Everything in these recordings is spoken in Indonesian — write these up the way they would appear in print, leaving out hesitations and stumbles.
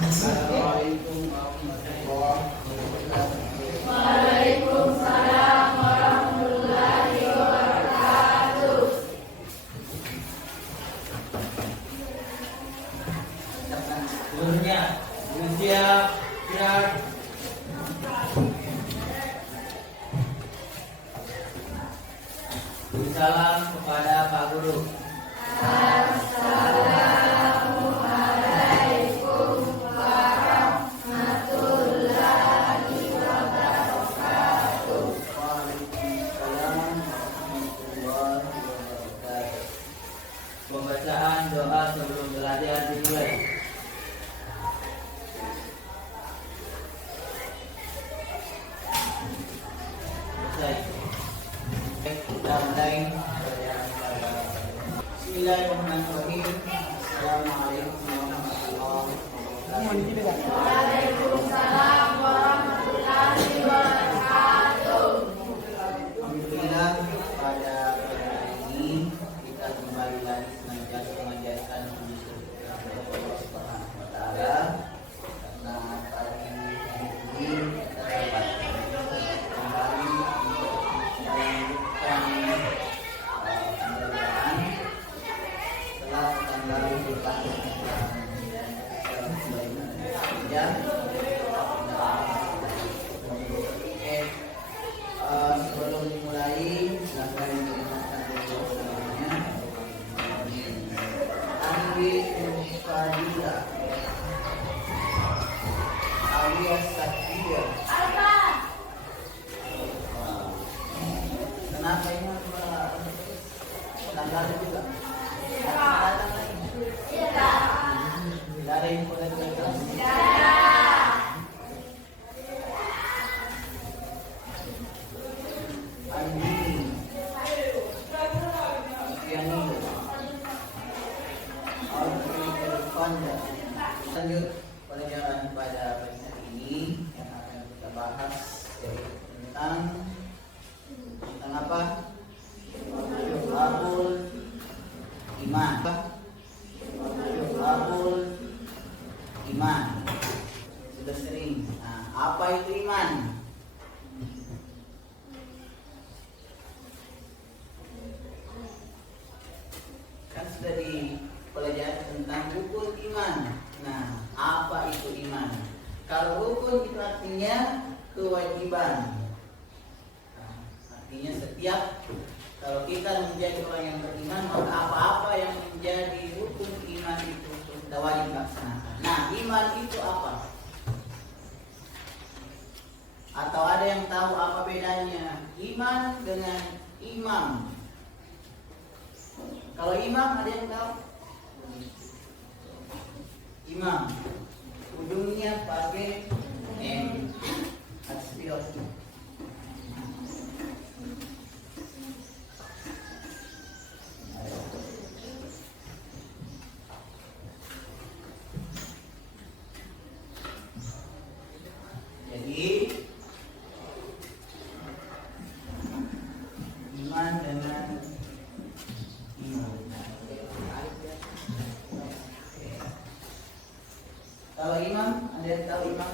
Assalamualaikum warahmatullahi wabarakatuh. Waalaikumsalam warahmatullahi wabarakatuh. Seluruhnya siap, siap. Salam kepada Pak Guru. Assalamualaikum warahmatullahi wabarakatuh. Waalaikumsalam warahmatullahi wabarakatuh. Pembacaan doa sebelum belajar dimulai. Kita mulai. Bismillahirrahmanirrahim. Assalamualaikum warahmatullahi wabarakatuh. Waalaikumsalam warahmatullahi wabarakatuh. Alhamdulillah, pada hari ini kita kembali lagi senantiasa memanjatkan puji syukur kepada Allah Subhanahu wa taala karena pagi ini kita dapat kembali untuk melanjutkan pembelajaran setelah kembali ya. Sebelum dimulai, silakan diingatkan dulu namanya. Andi Fadila alias Satria. Kenapa ini tanggal juga? Tidak ada info dari kelas. Andi Fiani Alfanda. Lanjut pelajaran pada pagi hari ini yang akan kita bahas yaitu tentang apa? Syu'abul iman. Syu'abul iman. Sudah sering. Nah, apa itu iman? Kan sudah dipelajari tentang rukun iman. Nah, apa itu iman? Kalau rukun itu artinya kewajiban. Nah, artinya setiap kalau kita menjadi orang yang beriman, maka apa-apa yang menjadi rukun iman itu sudah wajib laksanakan. Nah, iman itu apa? Atau ada yang tahu apa bedanya iman dengan imam? Kalau imam ada yang tahu? Imam ujungnya pakai M. Aspirot. Jadi iman dengan imam. Kalau imam, ada yang tahu imam?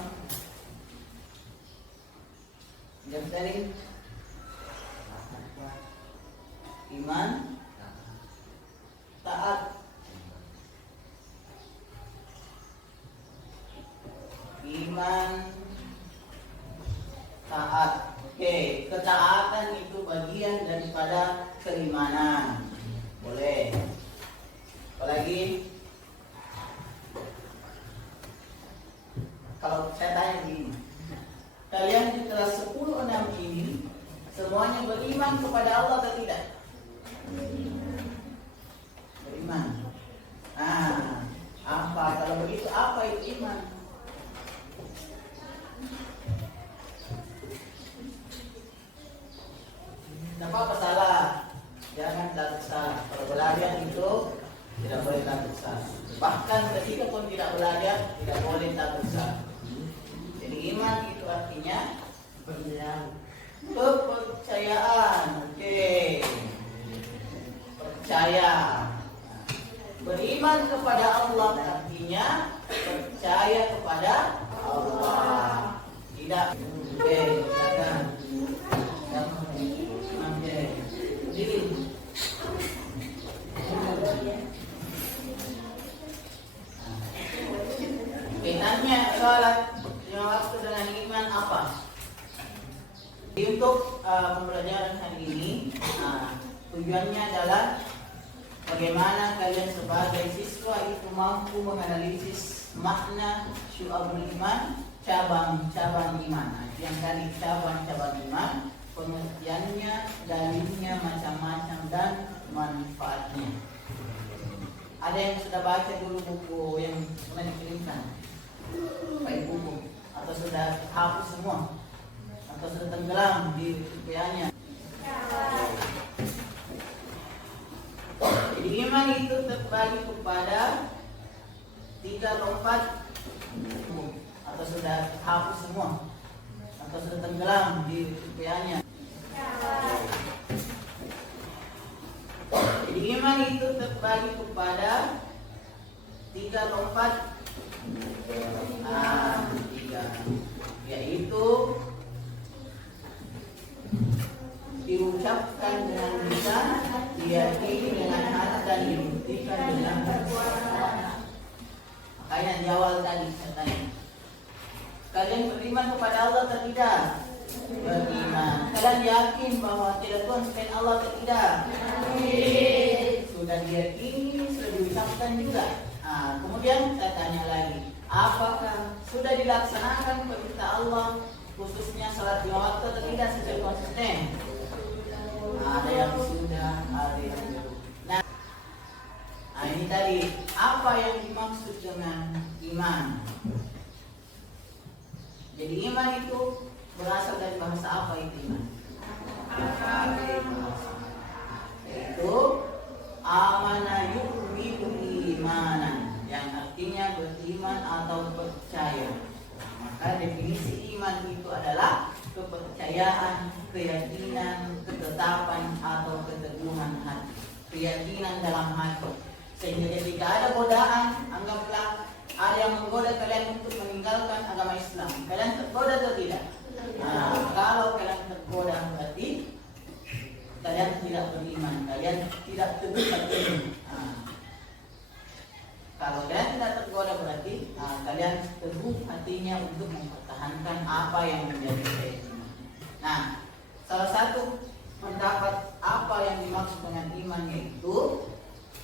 Jam tadi iman taat. Iman taat. Oke, ketaatan itu bagian daripada keimanan. Boleh. Apalagi kalau saya tanya gini, kalian di kelas 10-6 ini semuanya beriman kepada Allah atau tidak? Beriman. Nah, apa kalau begitu apa itu iman? Tidak apa-apa salah, jangan takut salah. Kalau belajar itu tidak boleh takut salah. Bahkan ketika pun tidak belajar tidak boleh takut salah. Jadi iman itu artinya kepercayaan. Oke. Percaya. Beriman kepada Allah artinya percaya kepada Allah. Tidak. Oke, silakan. Oke. Jadi kaitannya sholat lima waktu dengan iman apa? Untuk pembelajaran hari ini, tujuannya adalah bagaimana kalian sebagai siswa itu mampu menganalisis makna syu'abul iman, cabang-cabang iman. Yang tadi cabang-cabang iman, pengertiannya, dalilnya macam-macam dan manfaatnya. Ada yang sudah baca dulu buku yang pernah dikirimkan, baik buku, atau sudah hapus semua, atau sudah tenggelam di rupiahnya. Jadi iman itu terbagi kepada 3 atau 4, atau sudah hapus semua, atau sudah tenggelam di rupiahnya. Jadi iman itu terbagi kepada 3 atau 4, 3, yaitu diucapkan dengan lisan, diyakini dengan hati dan dibuktikan dengan perbuatan. Makanya di awal tadi katanya, kalian beriman kepada Allah atau tidak? Beriman. Kalian yakin bahwa tidak Tuhan selain Allah atau tidak? Sudah diyakini, sudah diucapkan juga. Kemudian saya tanya lagi, apakah sudah dilaksanakan perintah Allah khususnya salat 5 waktu atau tidak secara konsisten? Ada yang sudah, ada yang belum. Nah, ini tadi apa yang dimaksud dengan iman? Jadi iman itu berasal dari bahasa apa itu iman? Yaitu amana yu'minu imanan, yang artinya beriman atau percaya. Maka definisi iman itu adalah kepercayaan, keyakinan, ketetapan atau keteguhan hati, keyakinan dalam hati. Sehingga ketika ada godaan, anggaplah ada yang menggoda kalian untuk meninggalkan agama Islam, kalian tergoda atau tidak? Kalau kalian tergoda berarti kalian tidak beriman, kalian tidak teguh hatinya. Kalau kalian tidak tergoda berarti kalian teguh hatinya untuk mempertahankan apa yang menjadi keyakinan. Nah, salah satu pendapat apa yang dimaksud dengan iman yaitu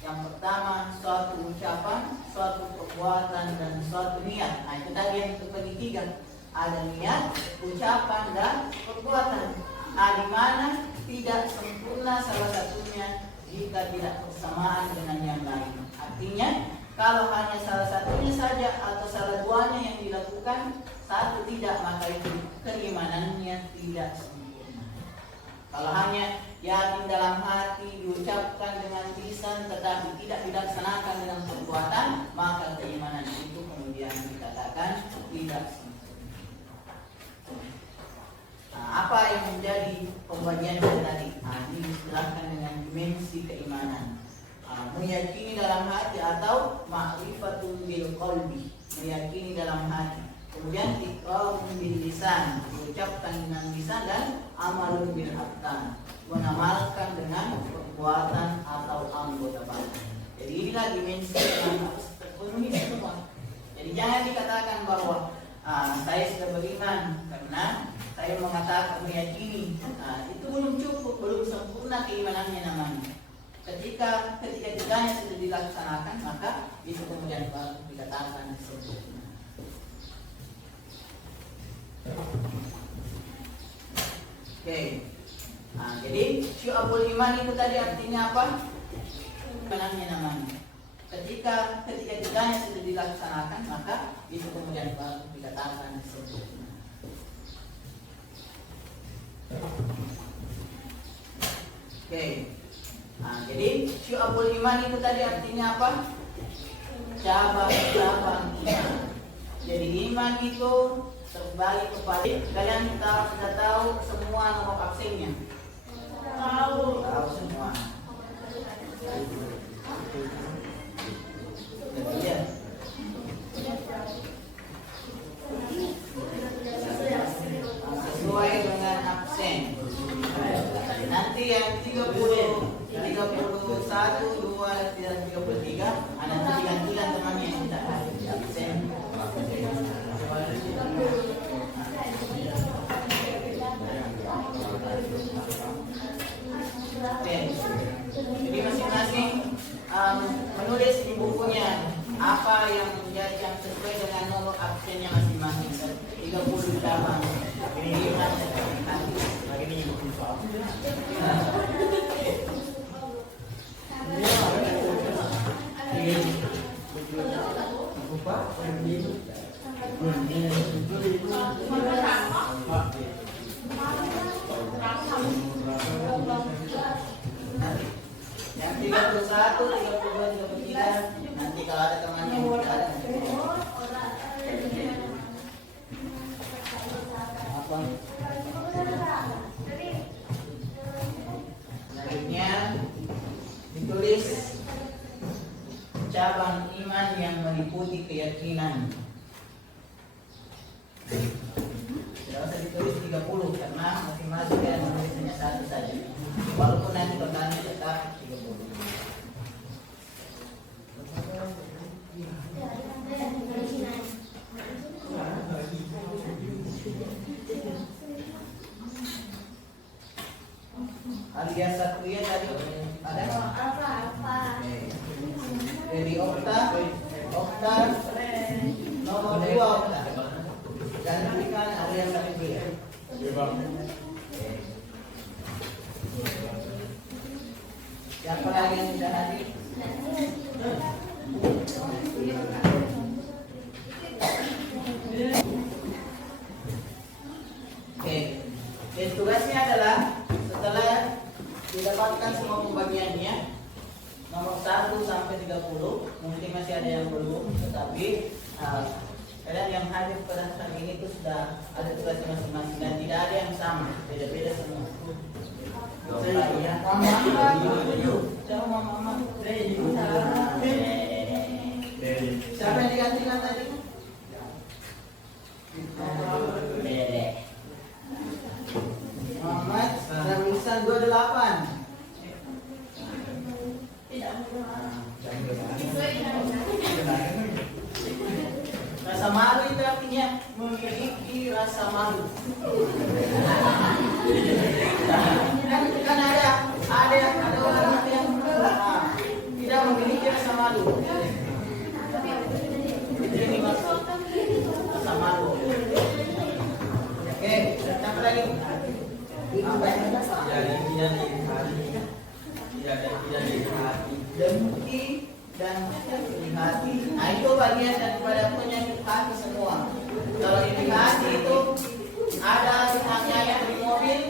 yang pertama suatu ucapan, suatu perbuatan dan suatu niat. Nah itu tadi yang terbagi 3. Ada niat, ucapan dan perbuatan. Di mana tidak sempurna salah satunya jika tidak bersamaan dengan yang lain. Artinya kalau hanya salah satunya saja atau salah duanya yang dilakukan, satu tidak, maka itu keimanannya tidak sempurna. Kalau hanya yakin dalam hati, diucapkan dengan lisan, tetapi tidak dilaksanakan dengan perbuatan, maka keimanan itu kemudian dikatakan tidak sempurna. Apa yang menjadi pembagian tadi? Ini dijelaskan dengan dimensi keimanan. Meyakini dalam hati atau ma'rifatul bil qalbi, meyakini dalam hati. Kemudian iqrarun bil lisan, diucapkan dengan lisan, dan amalun bil arkan, mengamalkan dengan perbuatan atau anggota badan. Jadi inilah dimensi yang harus terpenuhi semua. Jadi jangan dikatakan bahwa saya sudah beriman karena saya mengatakan meyakini. Itu belum cukup, belum sempurna keimanannya namanya. Ketika tiganya sudah dilaksanakan, maka itu kemudian baru dikatakan sempurna. Oke. Jadi syu'abul iman itu tadi artinya apa? Imanannya namanya. Ketika tiganya sudah dilaksanakan, maka itu kemudian baru dikatakan sempurna. Oke. Jadi syu'abul iman itu tadi artinya apa? Cabang-cabang iman. Jadi iman itu terbagi kepada, kalian sudah tahu semua nomor absennya? Tahu semua. Iya. yang sesuai dengan nomor absennya masing-masing. 30 cabang iman sertifikasi. Yang 31, 32, 33 nanti kalau ada teman yang tidak ada apa? Selanjutnya ditulis cabang iman yang meliputi keyakinan. Tidak usah ditulis 30 karena masing-masing yang menulis hanya satu saja. Walaupun nanti pertanyaannya tetap 30. Alias Satria tadi ada Apa? dari okta nomor 2 okta dan berikan alias Satria. Siapa lagi yang sudah hadir? Oke, dan tugasnya adalah setelah didapatkan semua pembagiannya nomor 1 sampai 30, mungkin masih ada yang belum, tetapi kalian yang hadir pada hari ini itu sudah ada tugasnya masing-masing dan tidak ada yang sama, beda-beda semua. Siapa yang digantikan tadi? Muhammad Ramusan 28. Rasa malu itu artinya memiliki rasa malu. Kan ada orang yang tidak memiliki rasa malu. Ini maksud rasa malu. Oke, siapa lagi? Apa yang dengki dan hati. Nah itu bagian daripada penyakit hati semua. Kalau di hati itu ada yang di mobil.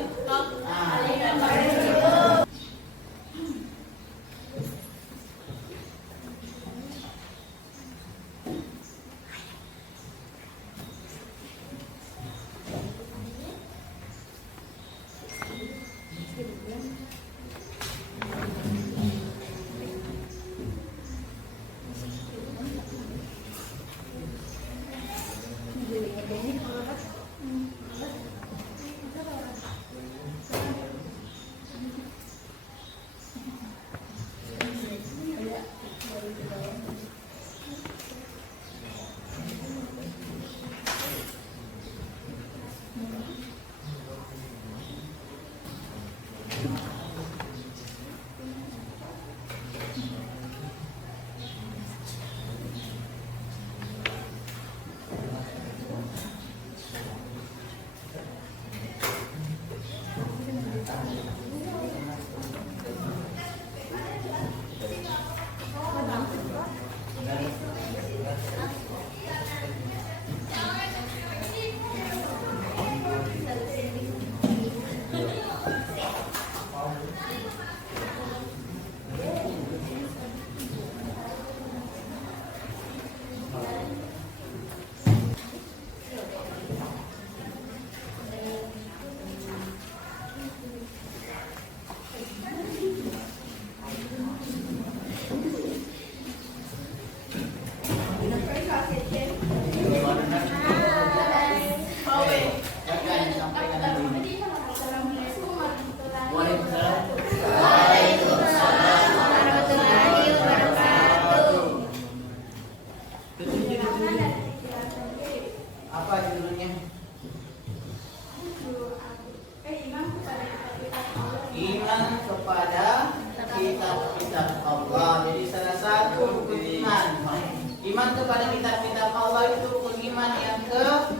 Iman kepada kitab-kitab Allah itu rukun iman yang ketiga.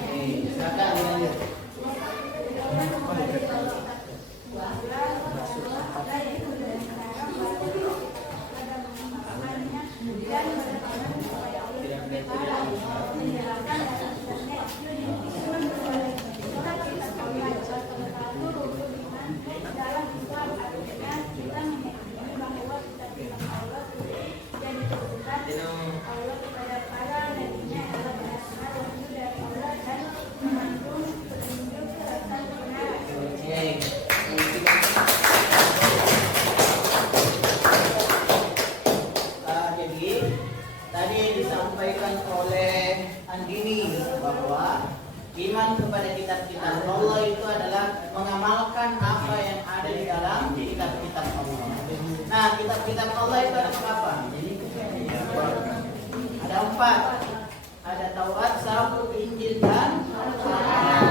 Oke, silakan dilanjut. Iman kepada kitab-kitab Allah itu adalah mengamalkan apa yang ada di dalam kitab-kitab Allah. Nah, kitab-kitab Allah itu ada berapa? Ada 4. Ada Taurat, Zabur, Injil, dan Al-Quran.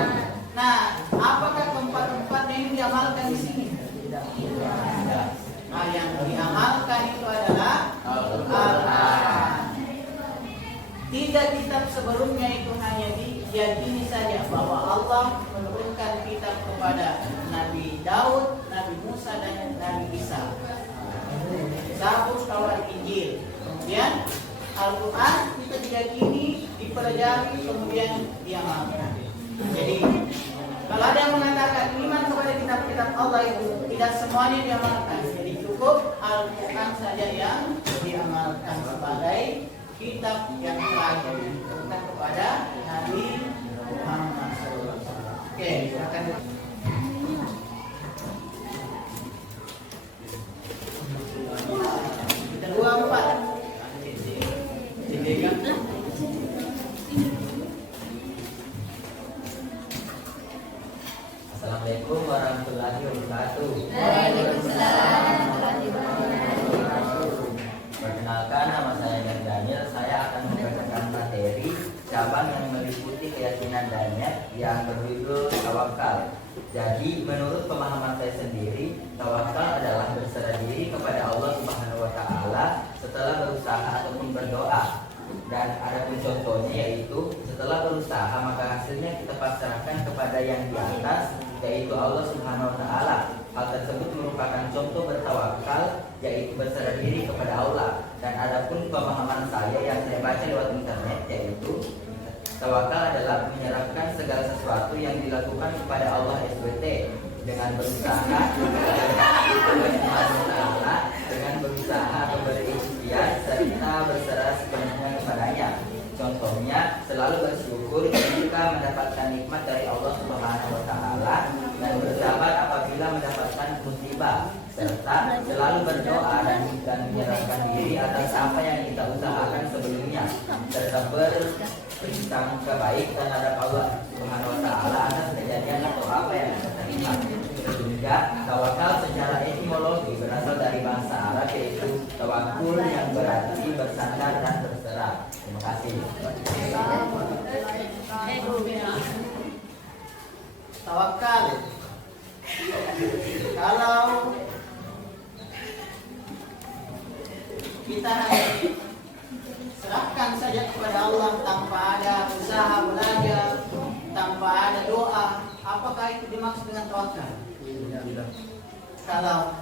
Nah, apakah keempat-empatnya ini diamalkan di sini? Nah, yang diamalkan itu adalah Al-Quran. Tidak kitab sebelumnya itu hanya diyakini saja bahwa Allah menurunkan kitab kepada Nabi Daud, Nabi Musa, dan Nabi Isa. Zabur, Taurat, Injil. Kemudian Al-Quran kita diyakini, dipelajari, kemudian diamalkan. Jadi kalau ada yang mengatakan iman kepada kitab-kitab Allah itu tidak semuanya diamalkan. Jadi cukup Al-Quran saja yang diamalkan sebagai kitab yang terakhir diturunkan kepada Nabi Muhammad SAW. Oke, silakan. Kita 24. Assalamualaikum warahmatullahi wabarakatuh. Waalaikumsalam warahmatullahi wabarakatuh. Perkenalkan, nama saya Daniel. Saya akan membacakan materi cabang yang meliputi keyakinan Daniel yang berjudul tawakal. Jadi, menurut pemahaman saya sendiri, tawakal adalah berserah diri kepada Allah Subhanahu wa Ta'ala setelah berusaha ataupun berdoa. Dan ada pun contohnya, yaitu setelah berusaha maka hasilnya kita pasrahkan kepada yang di atas, yaitu Allah Subhanahu wa Ta'ala. Hal tersebut merupakan contoh bertawakal, yaitu berserah diri kepada Allah. Dan ada pun pemahaman saya yang saya baca lewat internet, yaitu tawakal adalah menyerahkan segala sesuatu yang dilakukan kepada Allah SWT dengan berusaha dengan berusaha atau berikhtiar serta berserah sepenuhnya kepadanya. Contohnya, selalu bersyukur ketika mendapatkan nikmat dari Allah Subhanahu wa Ta'ala dan bersabar apabila mendapatkan musibah, serta selalu berdoa dan menyerahkan diri atas apa yang kita usahakan sebelumnya, serta bersangka baik terhadap Allah Subhanahu wa Ta'ala atas kejadian atau apa yang kita terima. Sehingga tawakal secara etimologi berasal dari bahasa Arab, yaitu tawakul yang berarti bersandar dan berserah. Terima kasih. Tawakal. Kalau kita hanya serahkan saja kepada Allah tanpa ada usaha belajar, tanpa ada doa, apakah itu dimaksud dengan tawakal? Kalau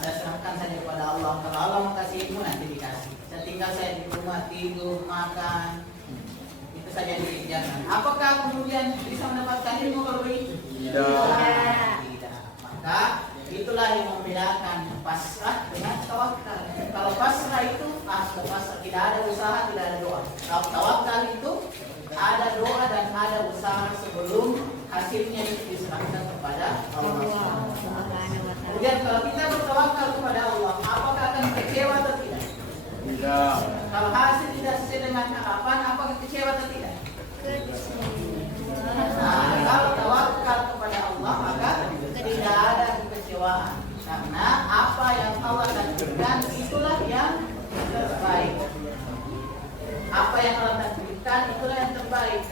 saya serahkan saja kepada Allah, kalau Allah mau kasih ilmu nanti dikasih. Saya tinggal saya di rumah tidur, makan, itu saja dikerjakan. Apakah kemudian bisa mendapatkan ilmu kalau begitu? Tidak. Maka itulah yang membedakan pasrah dengan tawakal. Kalau pasrah itu pasrah, tidak ada usaha, tidak ada doa. Kalau tawakal itu ada doa dan ada usaha sebelum hasilnya itu diserahkan kepada Allah. Kemudian kalau kita bertawakal kepada Allah, apakah akan kecewa atau tidak? Tidak. Kalau hasil tidak sesuai dengan harapan, apakah kecewa atau tidak? Nah, kalau tawakal kepada Allah maka tidak ada kekecewaan, karena apa yang Allah takdirkan itulah yang terbaik. Apa yang Allah takdirkan itulah yang terbaik.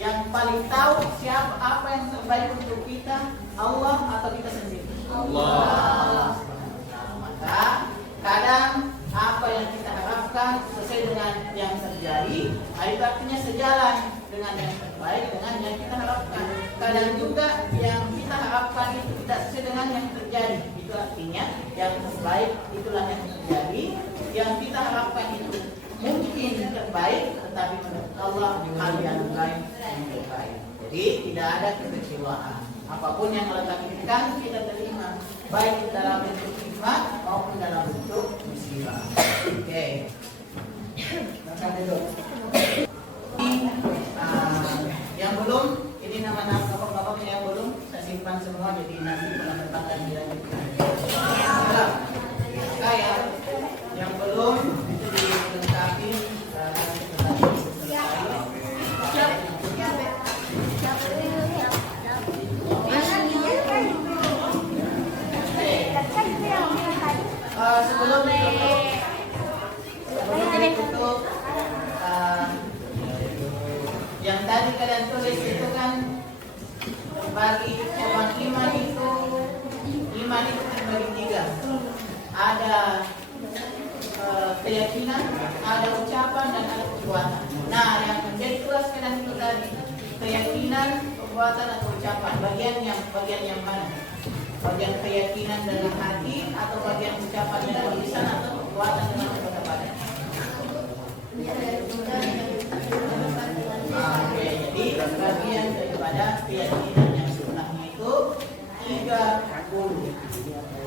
Yang paling tahu siapa apa yang terbaik untuk kita, Allah atau kita sendiri? Allah. Maka kadang apa yang kita harapkan apakah sesuai dengan yang terjadi, itu artinya sejalan dengan yang terbaik, dengan yang kita harapkan. Kadang juga yang kita harapkan itu tidak sesuai dengan yang terjadi, itu artinya yang terbaik itulah yang terjadi. Yang kita harapkan itu mungkin terbaik, tetapi menurut Allah hal yang lain yang terbaik. Jadi tidak ada kekecewaan. Apapun yang Allah takdirkan kita terima, baik dalam bentuk nikmat maupun dalam bentuk musibah. Oke. Makan dulu. Yang belum, ini nama-nama bapak-bapak yang belum saya simpan semua, jadi nanti pendapat akan dilanjutkan. Kayak yang belum itu dilengkapi. Sebelum ditutup, yang tadi kalian tulis itu kan bagi orang iman itu terbagi tiga. Ada keyakinan, ada ucapan, dan ada perbuatan. Nah, yang menjadi tugas kalian itu tadi keyakinan, perbuatan atau ucapan. Bagian yang mana? Bagian keyakinan dalam hati, atau bagian ucapan dalam lisan, atau perbuatan dalam anggota badan. Oke, jadi bagian daripada keyakinan yang jumlahnya itu 30,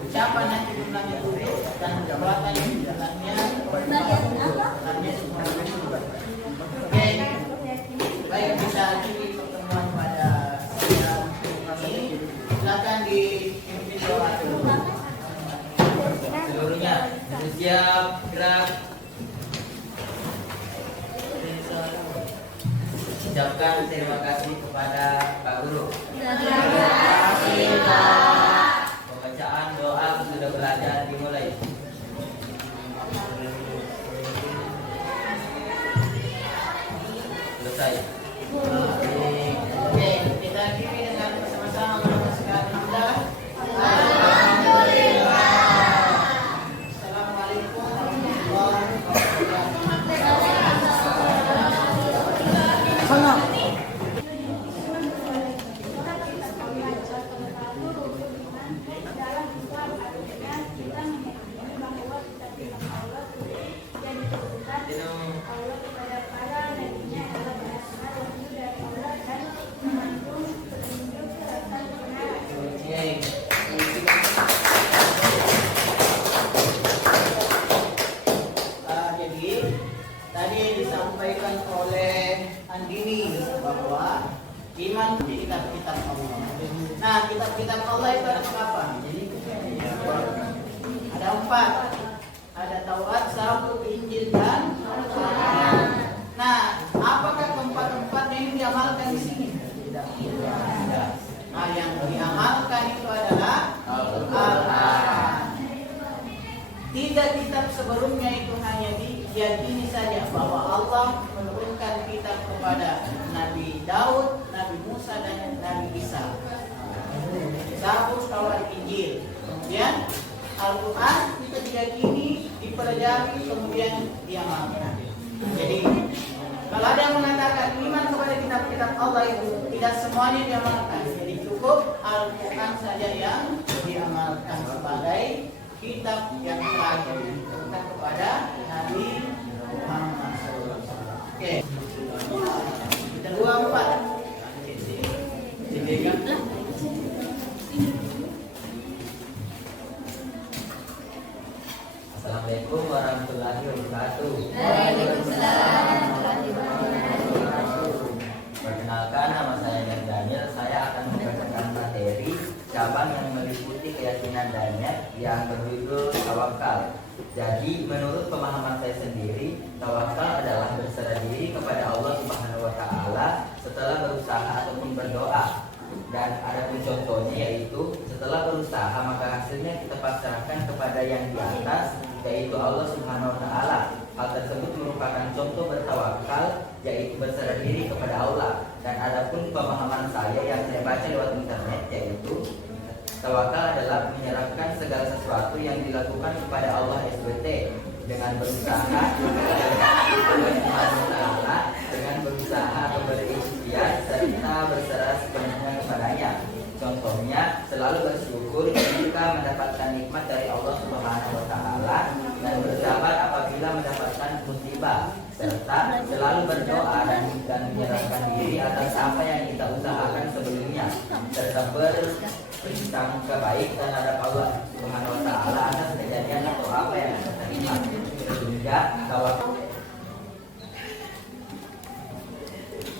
ucapan yang jumlahnya 7, dan perbuatan yang jumlahnya 10. Oke, baik, kita akhiri pertemuan pada siang ini. Silakan dipimpin doa dulu. Seluruhnya siap, gerak. Ucapkan terima kasih kepada Pak Guru. Terima kasih, Pak. Pembacaan doa sudah belajar dimulai. Selesai. Oke, kita akhiri dengan bersama-sama mengucapkan alhamdulillah. Assalamualaikum warahmatullahi wabarakatuh. Jadi tadi disampaikan oleh Andini bahwa iman di kitab-kitab Allah. Nah, kitab-kitab Allah itu ada berapa? Ada 4. Ada Taurat, Zabur, Injil, dan Al-Quran. Nah, apakah keempat-empatnya ini diamalkan di sini? Tidak. Nah, yang diamalkan itu adalah Al-Quran. 3 kitab sebelumnya itu hanya diyakini saja bahwa Allah menurunkan kitab kepada Nabi Daud, Nabi Musa, dan Nabi Isa. Zabur, Taurat, Injil. Kemudian Al-Quran itu diyakini, dipelajari, kemudian diamalkan. Jadi kalau ada yang mengatakan iman kepada kitab-kitab Allah itu tidak semuanya diamalkan, jadi cukup Al-Quran saja yang diamalkan sebagai kitab yang terakhir diturunkan kepada Nabi Muhammad SAW. Oke, kita 24. Assalamualaikum warahmatullahi wabarakatuh. Waalaikumsalam warahmatullahi wabarakatuh. Perkenalkan, nama saya Daniel. Saya akan membacakan materi cabang yang meliputi keyakinan Daniel yang berjudul tawakal. Jadi, menurut pemahaman saya sendiri, tawakal adalah berserah diri kepada Allah Subhanahu wa Ta'ala setelah berusaha ataupun berdoa. Dan ada pun contohnya, yaitu setelah berusaha maka hasilnya kita pasrahkan kepada yang di atas, yaitu Allah Subhanahu wa Ta'ala. Hal tersebut merupakan contoh bertawakal, yaitu berserah diri kepada Allah. Dan ada pun pemahaman saya yang saya baca lewat internet, yaitu tawakal adalah menyerahkan segala sesuatu yang dilakukan kepada Allah SWT dengan berusaha selalu bersyukur jika mendapatkan nikmat dari Allah Subhanahu wa taala dan bersabar apabila mendapatkan musibah, serta selalu berdoa dan menyerahkan diri atas apa yang kita usahakan sebelumnya, serta bersangka baik terhadap Allah Subhanahu wa taala atas kejadian atau apa yang kita terima. Sehingga tawakal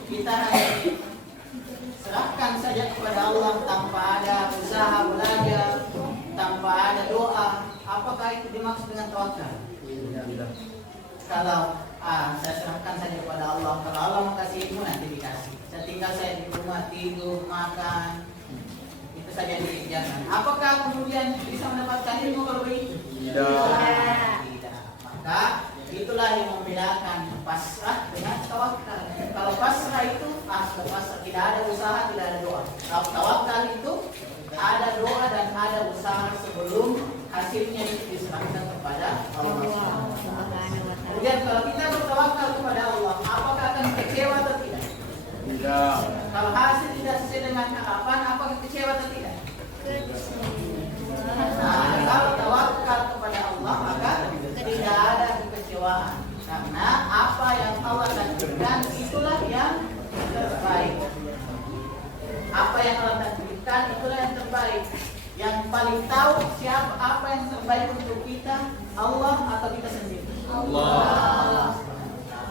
kita hanya serahkan saja kepada Allah tanpa ada usaha belajar, tanpa ada doa. Apakah itu dimaksud dengan tawakal? Kalau saya serahkan saja kepada Allah, kalau Allah mau kasih ilmu nanti dikasih. Saya tinggal saya di rumah tidur, makan, itu saja dikerjakan. Apakah kemudian bisa mendapatkan ilmu kalau begitu? Tidak. Maka itulah yang membedakan pasrah dengan tawakal. Kalau pasrah itu pasrah, tidak ada usaha, tidak ada doa. Kalau tawakal itu ada doa dan ada usaha sebelum hasilnya itu diserahkan kepada Allah. Kemudian kalau kita bertawakal kepada Allah, apakah akan kecewa atau tidak? Tidak. Kalau hasil tidak sesuai dengan harapan, apakah kecewa atau tidak? Nah, kalau tawakal kepada Allah maka tidak ada kekecewaan, karena apa yang Allah takdirkan itulah yang terbaik. Apa yang Allah takdirkan itulah yang terbaik. Yang paling tahu siapa apa yang terbaik untuk kita, Allah atau kita sendiri? Allah.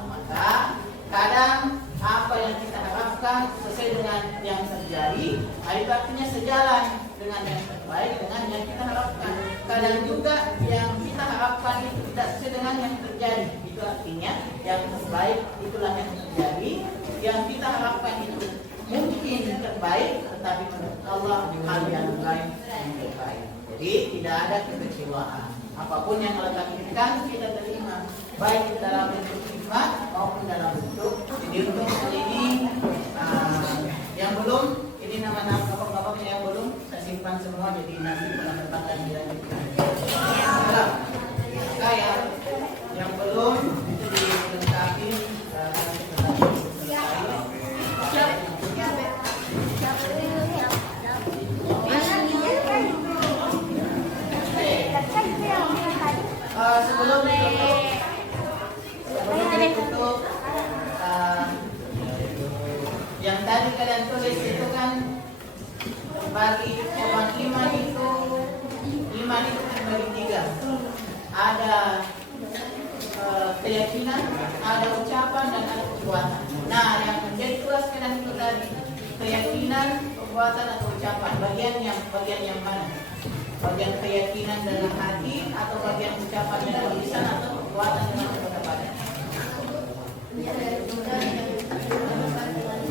Maka kadang apa yang kita harapkan sesuai dengan yang terjadi, itu artinya sejalan dengan yang terbaik dengan yang kita harapkan. Kadang juga yang kita harapkan itu tidak sesuai dengan yang terjadi, itu artinya yang terbaik itulah yang terjadi. Yang kita harapkan itu mungkin terbaik, tetapi menurut Allah hal yang lain yang terbaik. Jadi tidak ada kekecewaan. Apapun yang Allah takdirkan kita terima, baik dalam bentuk nikmat maupun dalam bentuk. Jadi untuk kali ini yang belum, ini nama-nama bapak-bapaknya yang belum saya simpan semua, jadi nanti pernah datang lagi dilanjutkan. Saya yang belum itu dilengkapi. Sebelum ditutup, yang tadi kalian tulis itu kan bagi cabang iman itu terbagi tiga. Ada keyakinan, ada ucapan dan ada perbuatan. Nah, yang menjadi tugas kalian itu tadi keyakinan, perbuatan atau ucapan. Bagian yang mana? Bagian keyakinan dalam hati atau bagian ucapan dalam lisan atau perbuatan dalam anggota badan?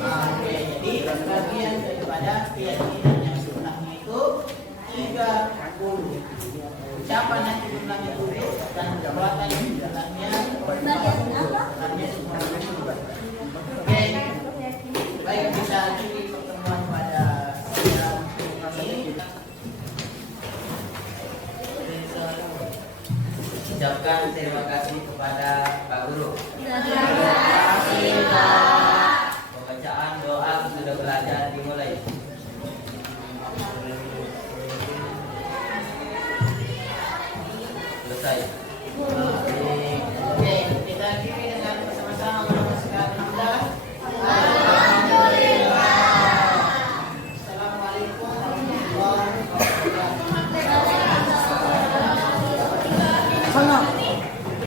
Oke, jadi bagian daripada keyakinan yang sebenarnya itu 30. Ucapan yang jumlahnya 7 dan perbuatan yang jumlahnya 40. Oke, baik, kita akhiri pertemuan pada siang ini. ucapkan terima kasih kepada Pak Guru. Terima kasih, Pak. Pembacaan doa sudah belajar dimulai. Selesai.